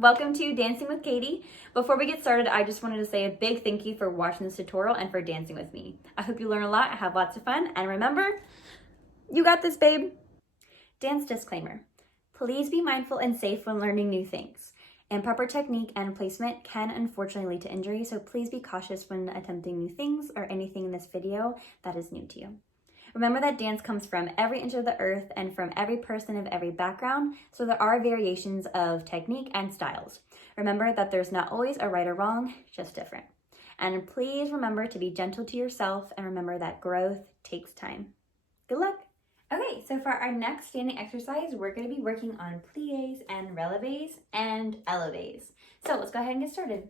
welcome to Dancing with Katie. Before we get started, I just wanted to say a big thank you for watching this tutorial and for dancing with me. I hope you learn a lot, have lots of fun, and remember, you got this, babe. Dance disclaimer. Please be mindful and safe when learning new things. Improper technique and placement can unfortunately lead to injury, so please be cautious when attempting new things or anything in this video that is new to you. Remember that dance comes from every inch of the earth and from every person of every background, so there are variations of technique and styles. Remember that there's not always a right or wrong, just different. And please remember to be gentle to yourself and remember that growth takes time. Good luck! Okay, so for our next standing exercise, we're going to be working on pliés and releves and eleves. So let's go ahead and get started.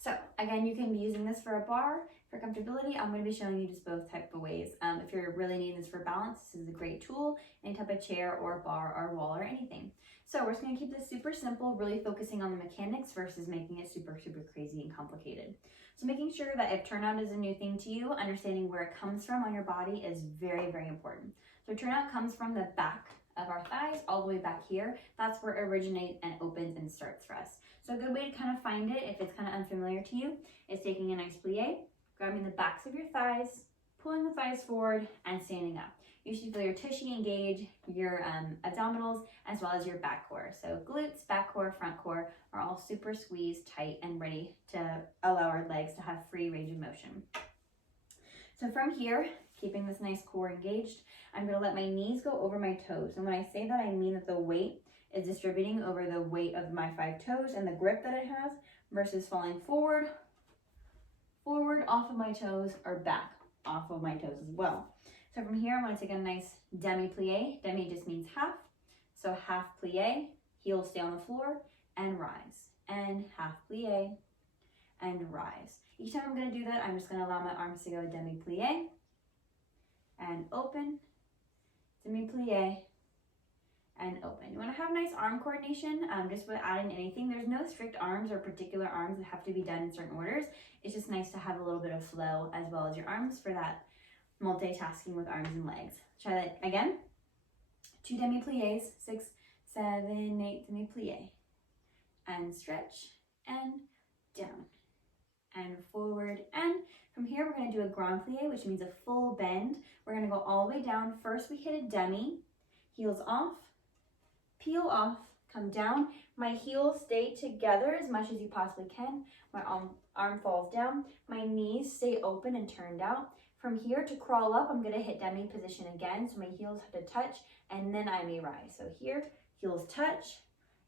So again, you can be using this for a bar. For comfortability, I'm going to be showing you just both type of ways. If you're really needing this for balance, this is a great tool, any type of chair or bar or wall or anything. So we're just going to keep this super simple, really focusing on the mechanics versus making it super crazy and complicated. So making sure that if turnout is a new thing to you, understanding where it comes from on your body is very important. So turnout comes from the back of our thighs all the way back here. That's where it originates and opens and starts for us. So a good way to kind of find it, if it's kind of unfamiliar to you, is taking a nice plie, grabbing the backs of your thighs, pulling the thighs forward, and standing up. You should feel your tushy engage, your abdominals, as well as your back core. So glutes, back core, front core are all super squeezed tight and ready to allow our legs to have free range of motion. So from here, keeping this nice core engaged, I'm going to let my knees go over my toes. And when I say that, I mean that the weight is distributing over the weight of my 5 toes and the grip that it has versus falling forward off of my toes or back off of my toes as well. So from here, I'm going to take a nice demi plie. Demi just means half. So half plie, heels stay on the floor and rise. And half plie and rise. Each time I'm going to do that, I'm just going to allow my arms to go demi plie and open, demi plie and open. You want to have nice arm coordination just without adding anything. There's no strict arms or particular arms that have to be done in certain orders. It's just nice to have a little bit of flow as well as your arms for that multitasking with arms and legs. Try that again. 2 demi plies, 6, 7, 8 demi plie. And stretch and down and forward. And from here, we're going to do a grand plie, which means a full bend. We're going to go all the way down. First, we hit a demi, heels off, peel off, come down. My heels stay together as much as you possibly can. My arm falls down. My knees stay open and turned out. From here to crawl up, I'm going to hit demi position again. So my heels have to touch and then I may rise. So here, heels touch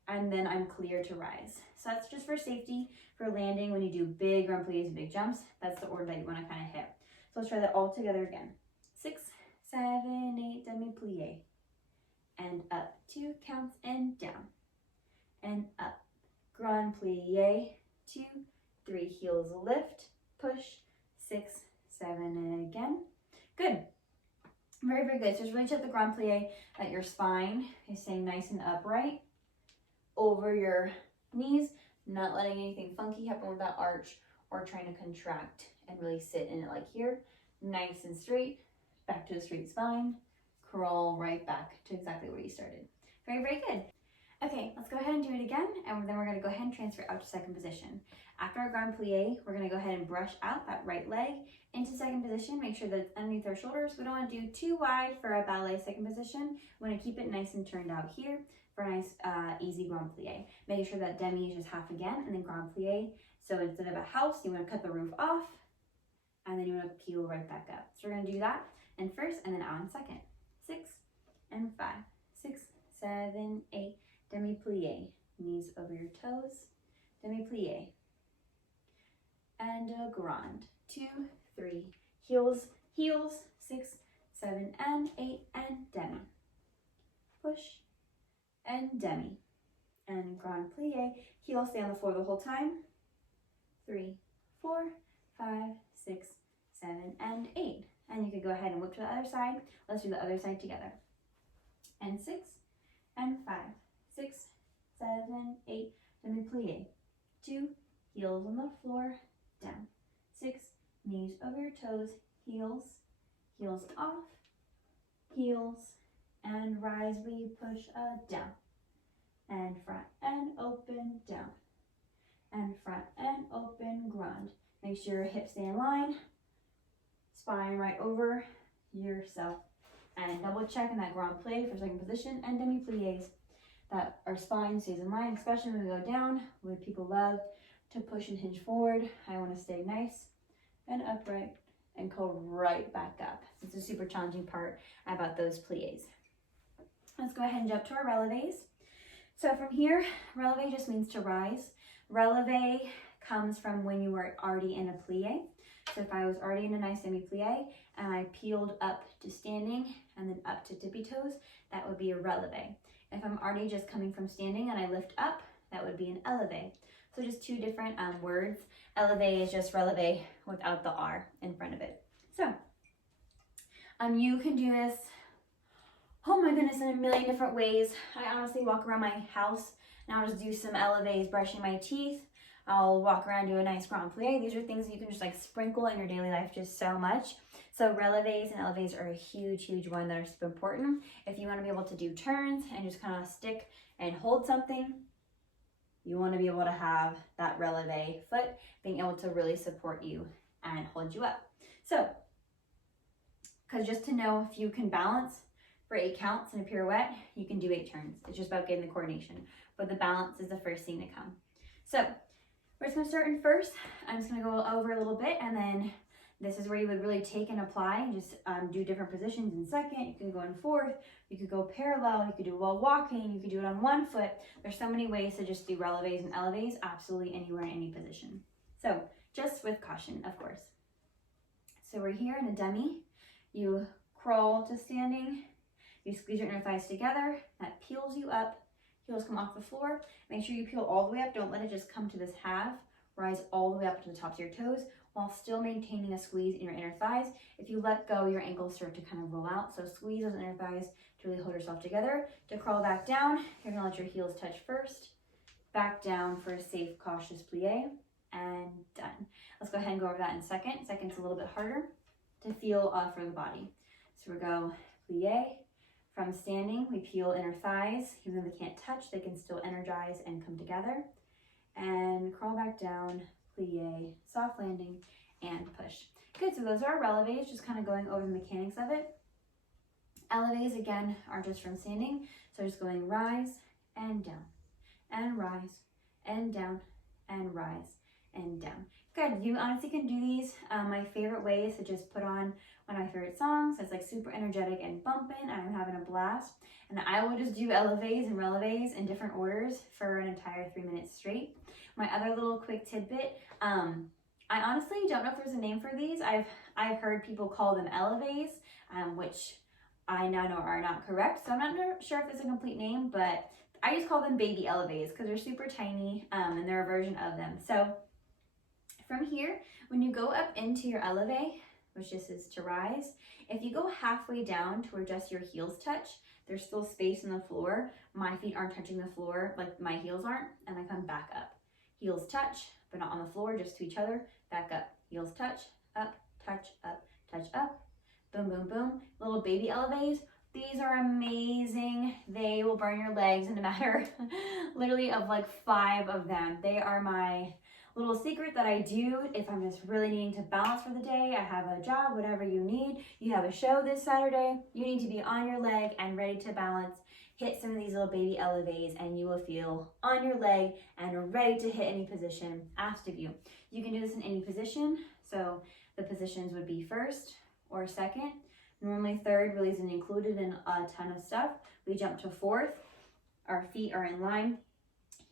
and then I'm clear to rise. So that's just for safety, for landing when you do big grand plies, big jumps. That's the order that you want to kind of hit. So let's try that all together again. 6, 7, 8 demi plie. And up, 2 counts and down and up, grand plie, 2, 3, heels lift, push, 6, 7, and again. Good. Very good. So just really check the grand plie that your spine is staying nice and upright over your knees, not letting anything funky happen with that arch or trying to contract and really sit in it like here. Nice and straight, back to a straight spine. Crawl right back to exactly where you started. Very good. Okay, let's go ahead and do it again, and then we're going to go ahead and transfer out to second position. After our grand plie, we're going to go ahead and brush out that right leg into second position. Make sure that it's underneath our shoulders. We don't want to do too wide for a ballet second position. We want to keep it nice and turned out here for a nice easy grand plie. Making sure that demi is just half again, and then grand plie. So instead of a house, you want to cut the roof off, and then you want to peel right back up. So we're going to do that in first and then out in second. 6 and 5, 6, 7, 8, demi plie, knees over your toes, demi plie, and a grand, 2, 3, heels, 6, 7, and 8, and demi, push, and demi, and grand plie, heels stay on the floor the whole time, 3, 4, 5, 6, 7, and 8. And you can go ahead and whip to the other side. Let's do the other side together. And 6 and 5, 6, 7, 8, demi plie. 2, heels on the floor, down. 6, knees over your toes, heels off, heels, and rise, we push down. and front and open, down, and front and open, grand. Make sure your hips stay in line, spine right over yourself. And double check in that grand plie for second position, and demi pliés, that our spine stays in line, especially when we go down, where people love to push and hinge forward. I want to stay nice and upright and go right back up. It's a super challenging part about those pliés. Let's go ahead and jump to our releves. So from here, releve just means to rise. Releve comes from when you were already in a plie. So if I was already in a nice demi plie and I peeled up to standing and then up to tippy toes, that would be a releve. If I'm already just coming from standing and I lift up, that would be an eleve. So just two different words. Eleve is just releve without the R in front of it. So you can do this, oh my goodness, in a million different ways. I honestly walk around my house and I'll just do some eleves, brushing my teeth. I'll walk around, do a nice grand plie. These are things that you can just like sprinkle in your daily life just so much. So releves and eleves are a huge, huge one that are super important. If you want to be able to do turns and just kind of stick and hold something, you want to be able to have that releve foot being able to really support you and hold you up. So, because just to know if you can balance for 8 counts in a pirouette, you can do 8 turns. It's just about getting the coordination. But the balance is the first thing to come. So, we're just going to start in first. I'm just going to go over a little bit, and then this is where you would really take and apply and just do different positions in second. You can go in fourth. You could go parallel. You could do it while walking. You could do it on one foot. There's so many ways to just do releves and eleves absolutely anywhere in any position. So just with caution, of course. So we're here in a demi. You crawl to standing. You squeeze your inner thighs together. That peels you up. Heels come off the floor. Make sure you peel all the way up. Don't let it just come to this half. Rise all the way up to the tops of your toes while still maintaining a squeeze in your inner thighs. If you let go, your ankles start to kind of roll out. So squeeze those inner thighs to really hold yourself together. To crawl back down, you're gonna let your heels touch first. Back down for a safe, cautious plie, and done. Let's go ahead and go over that in second. Second's a little bit harder to feel for the body. So we go plie. From standing, we peel inner thighs. Even though they can't touch, they can still energize and come together. And crawl back down, plie, soft landing, and push. Good, so those are our releves, just kind of going over the mechanics of it. Eleves, again, are just from standing. So just going rise and down, and rise, and down, and rise, and down. Good, you honestly can do these. My favorite way is to just put on one of my favorite songs. It's like super energetic and bumping, and I'm having a blast. And I will just do eleves and releves in different orders for an entire 3 minutes straight. My other little quick tidbit, I honestly don't know if there's a name for these. I've heard people call them eleves, which I now know are not correct. So I'm not sure if there's a complete name, but I just call them baby eleves because they're super tiny and they're a version of them. So from here, when you go up into your eleve, which just is to rise, if you go halfway down to where just your heels touch, there's still space on the floor. My feet aren't touching the floor, like my heels aren't, and I come back up. Heels touch, but not on the floor, just to each other, back up. Heels touch, up, touch, up, touch, up. Boom, boom, boom. Little baby eleves. These are amazing. They will burn your legs in a matter literally of like 5 of them. They are my little secret that I do if I'm just really needing to balance for the day. I have a job, whatever you need. You have a show this Saturday. You need to be on your leg and ready to balance. Hit some of these little baby eleves and you will feel on your leg and ready to hit any position asked of you. You can do this in any position. So the positions would be first or second. Normally third really isn't included in a ton of stuff. We jump to fourth. Our feet are in line.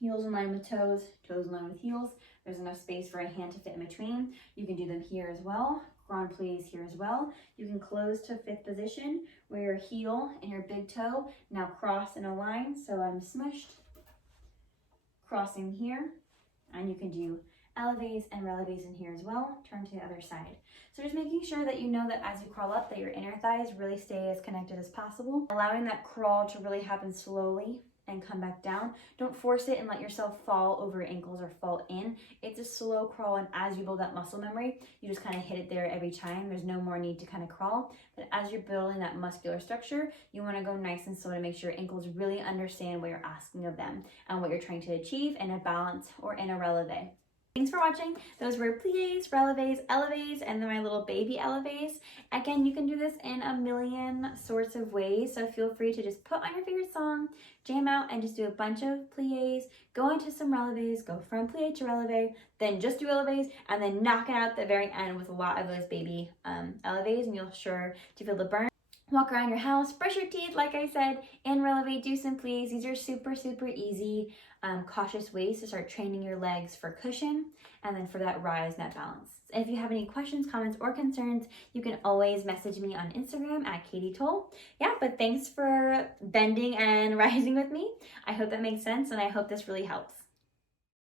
Heels in line with toes, toes in line with heels. There's enough space for a hand to fit in between. You can do them here as well. Grand plies here as well. You can close to 5th position where your heel and your big toe now cross in a line. So I'm smushed, crossing here. And you can do eleves and releves in here as well. Turn to the other side. So just making sure that you know that as you crawl up that your inner thighs really stay as connected as possible. Allowing that crawl to really happen slowly and come back down. Don't force it and let yourself fall over your ankles or fall in. It's a slow crawl, and as you build that muscle memory, you just kind of hit it there every time. There's no more need to kind of crawl. But as you're building that muscular structure, you want to go nice and slow to make sure your ankles really understand what you're asking of them and what you're trying to achieve in a balance or in a releve. Thanks for watching. Those were pliés, releves, eleves, and then my little baby eleves. Again, you can do this in a million sorts of ways, so feel free to just put on your favorite song, jam out, and just do a bunch of pliés, go into some releves, go from plie to releve, then just do eleves, and then knock it out at the very end with a lot of those baby eleves, and you'll sure to feel the burn. Walk around your house, brush your teeth, like I said, and releve, do some pliés. These are super, super easy, cautious ways to start training your legs for cushion and then for that rise and that balance. If you have any questions, comments, or concerns, you can always message me on Instagram at Katie Toll. Yeah, but thanks for bending and rising with me. I hope that makes sense, and I hope this really helps.